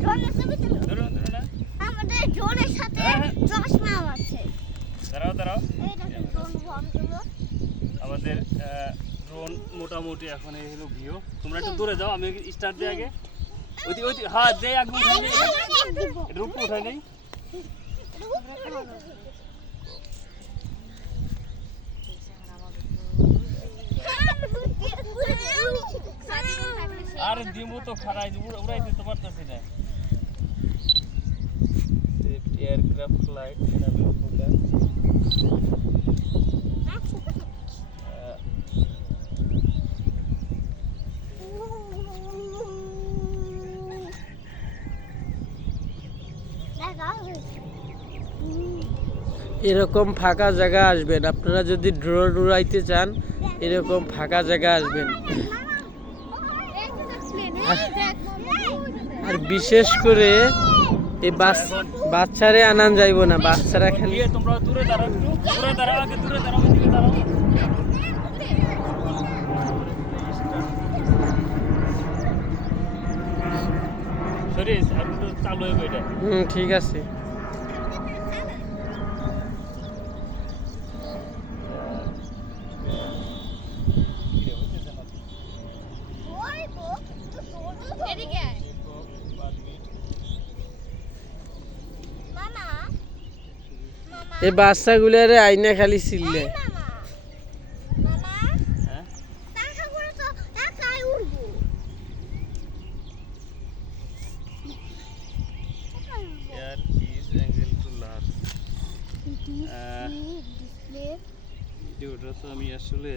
না আমাদের ড্রোনের সাথে হ্যাঁ, হ্যাঁ। চশমাও আছে। দাঁড়াও দাঁড়াও। আমাদের ড্রোন মোটামুটি এখন এই হলো ভিউ। তোমরা একটু দূরে যাও আমি স্টার্ট দিই আগে। ওইদিকে ওইদিকে হ্যাঁ দে আগে উঠাই নেই। এটা উপরে উঠাই নেই। আর দিমু তো খারাই উড়াই দিতে পারতেছি না। Safety aircraft flight travel focus এরকম ফাঁকা জায়গা আসবেন। আপনারা যদি ড্রোন উড়াইতে চান এরকম ফাঁকা জায়গা আসবেন। আর বিশেষ করে এই বাস বাচ্চারে আনান যাইব না বাচ্চারা খালি তোমরা দূরে দাঁড়াও দূরে দাঁড়াও আগে দূরে দাঁড়াও ওইদিকে দাঁড়াও। সরিস এখন তো চালু হইব হুম ঠিক আছে। এই বাচ্চাগুলারে আইনা খালি চিল্লে। হ্যাঁ? এয়ার পিস টু লার্জ তো আমি আসলে